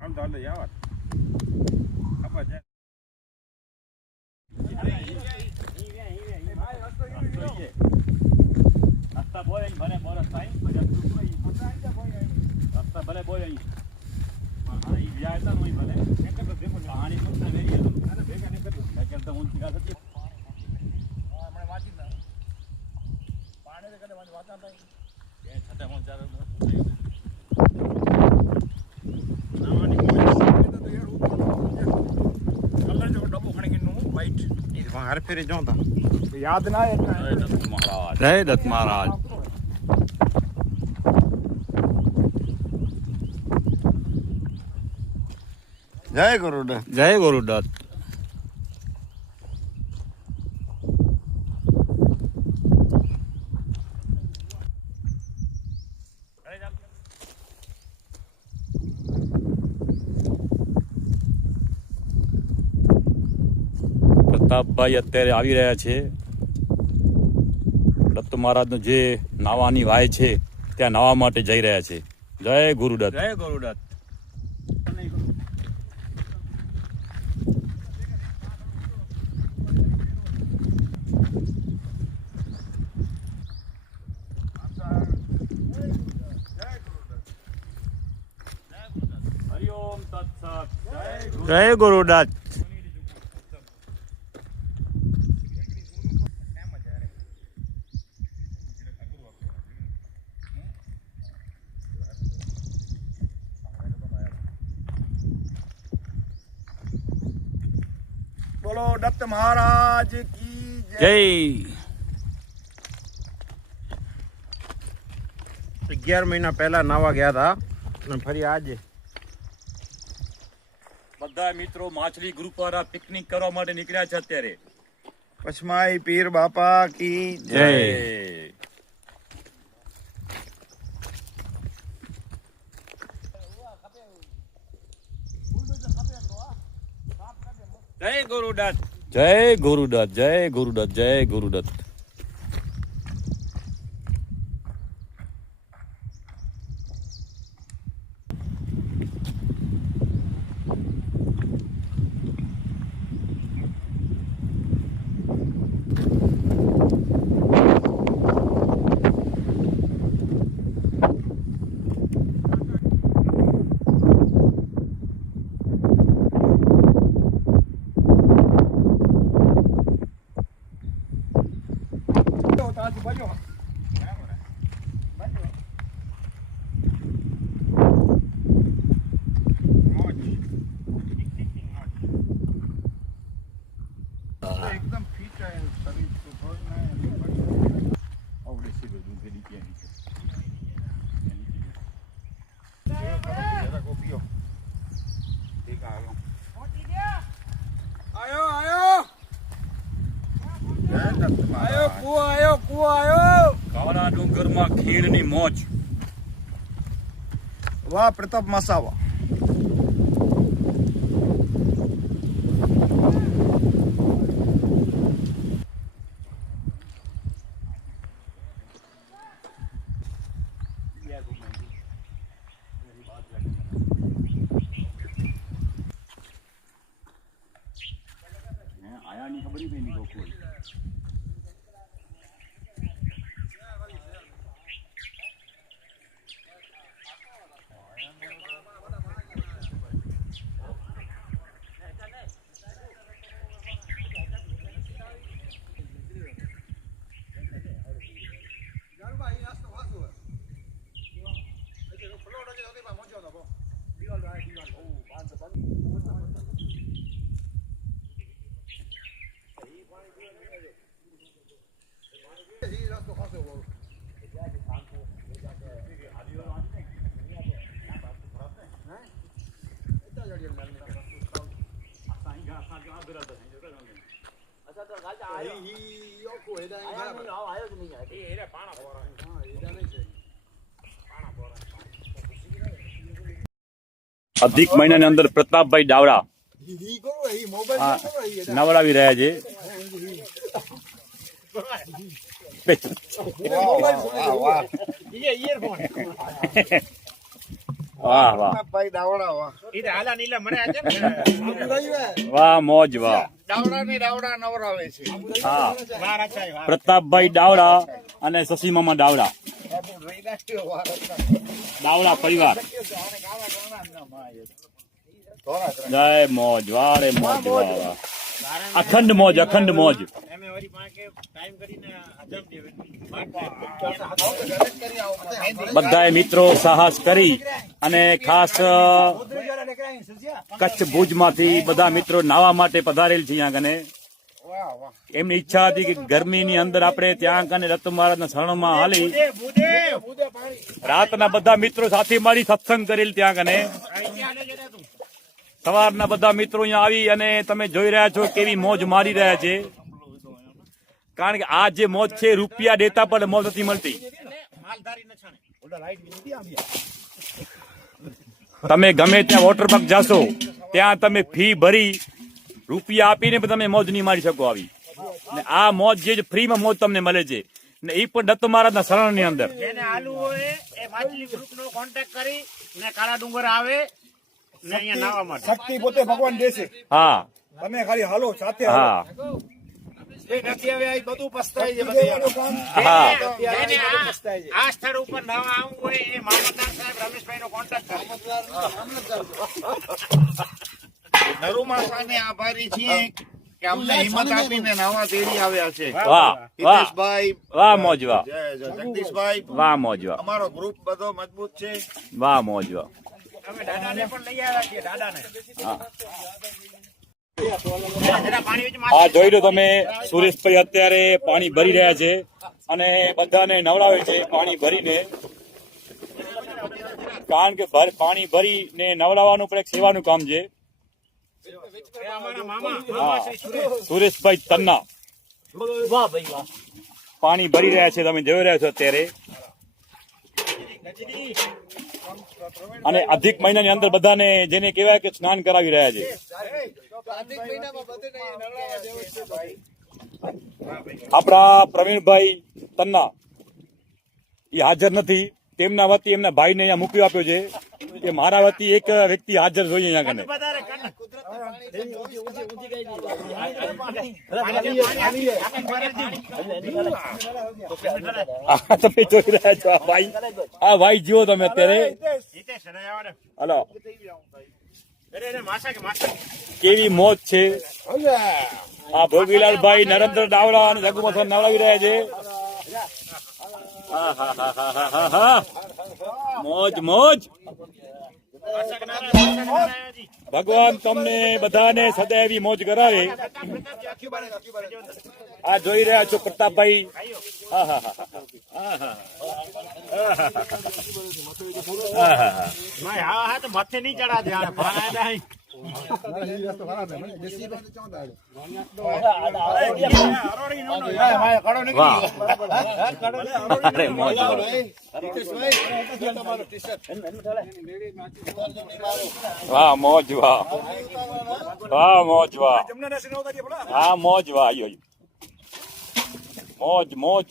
આમ તો અંદર આવા ખબર છે રસ્તા બોય ભલે બોરસ થાય રસ્તા ભલે બોય અહીં જાય તો નહીં ભલે પાણી તો વેરી ભેગા નહીં કરતું સાયકલ તો ઊંચી ગાત હતી હમણાં વાંચી ના પાણી કદે વાંચતા થાય બે છતાં હું ચાર हर फेरे जो था याद ना है जय दत्त महाराज जय गुरुदत्त जय गुरुदत्त પ્રતાપભાઈ અત્યારે આવી રહ્યા છે દત્ત મહારાજનું જે નાવાની વાય છે ત્યાં નાવા માટે જઈ રહ્યા છે જય ગુરુદત્ત જય ગુરુદત્ત હરિઓમ તત્સત જય ગુરુદત્ત बोलो दत्त महाराज की जय 11 મહિના પહેલા નાવા ગયા હતા અને ફરી આજે બધા મિત્રો માછલી ગ્રુપ વાળા પિકનિક કરવા માટે નીકળ્યા છે અત્યારે પછમાઈ પીર બાપા કી જય जय गुरुदत्त जय गुरुदत्त जय गुरुदत्त जय गुरुदत्त एकदम फिट है शरीर तो बहुत नहीं और इसी पे दूध के नीचे जरा को पियो ठीक आयो पहुंची गया आयो आयो आयो कुआ आयो काला डूंगर માં ખીણની મોજ વાહ પ્રતાપ મસાવા आया नहीं खबर ही नहीं को कोई अधिक महीना अंदर प्रतापभाई डावड़ा नवड़ावी रहा है વાહ વાહ ભાઈ દાવડા વાહ વાહ મોજ વાહ દાવડા ની દાવડા નવરાવે છે. હા પ્રતાપભાઈ ડાવડા અને શશીમામા ડાવડા ડાવડા પરિવાર જય મોજ વાહ રે મોજ વાહ વાહ અખંડ મોજ અખંડ મોજ બધાએ મિત્રો સાહસ કરી અને ખાસ કચ્છ ભુજમાંથી બધા મિત્રો નાહવા માટે પધારેલ છે અહીંયા કને એમની ઈચ્છા હતી કે ગરમીની અંદર આપણે ત્યાં કને રત મહારાજના શરણમાં હાલી રાતના બધા મિત્રો સાથે મારી સત્સંગ કરેલ ત્યાં કને સવારના બધા મિત્રો અહીંયા આવી અને તમે જોઈ રહ્યા છો કેવી મોજ મારી રહ્યા છે કારણ કે આ જે મોજ છે રૂપિયા દેતા પણ મોજ નથી મળતી તમે ગમે ત્યાં વોટર પાર્ક જાશો ત્યાં તમે ફી ભરી રૂપિયા આપીને પણ તમે મોજ નહીં મારી શકો આવી ને આ મોજ જે ફ્રીમાં મોજ તમને મળે છે ને એ પણ દત્ત મહારાજના શરણની અંદર જેને આલુ હોય એ માછલી ગ્રુપનો કોન્ટેક્ટ કરી ને કાળા ડુંગર આવે ને અહીંયા નાવા માટે શક્તિ પોતે ભગવાન દેશે. હા તમે ખાલી હાલો સાથે હા નથી હવે આ બધું પસ્તાય છે બધે હા જેને આ સ્થળ ઉપર નાવા આવવું હોય એ મામલતદાર સાહેબ રમેશભાઈ નો કોન્ટેક્ટ કરે. નરુમા સાને આભારી છીએ કે અમને હિંમત આપીને નાવા તેડી આવ્યા છે. વાહ વાહ હિતેશભાઈ, વાહ મોજ વાહ જગદીશભાઈ, વાહ મોજ વાહ અમારો ગ્રુપ બધો મજબૂત છે. વાહ મોજ વાહ અમે દાદાને પણ લઈ આવ્યા છીએ દાદાને. હા જરા પાણી ਵਿੱਚ આ જોઈ લો તમે સુરેશભાઈ અત્યારે પાણી ભરી રહ્યા છે અને બધાને નવડાવે છે પાણી ભરીને કારણ કે પાણી ભરીને નવડાવવાનું પણ એક સેવાનું કામ છે. અમારા મામા હા સુરેશભાઈ તન્ના પાણી ભરી રહ્યા છે તમે જોઈ રહ્યા છો અત્યારે અને અધિક મહિનાની અંદર બધાને જેને કહેવાય કે સ્નાન કરાવી રહ્યા છે. આપણા પ્રવીણભાઈ તન્ના એ હાજર નથી તેમના વતી એમના ભાઈને અહીંયા મૂકી આપ્યો છે કે મારા વતી એક વ્યક્તિ હાજર જોઈએ અહીંયા કને. વધારે આ તમે જોઈ રહ્યા છો આ ભાઈ જુઓ તમે અત્યારે હિતેશ ને આવડે. હલો અરે માસા કે માસા કેવી મોજ છે. આ ભોગીલાલભાઈ નરેન્દ્ર ડાવડા અને જગુમસન નવડાવી રહ્યા છે. મોજ મોજ ભગવાન તમને બધાને સદા એવી મોજ કરાવે. આ જોઈ રહ્યા છો પ્રતાપભાઈ. હા તો માથે નહીં ચડા દે વાહ મોજ વાહ વાહ મોજ વાહ હા મોજ વાહ મોજ મોજ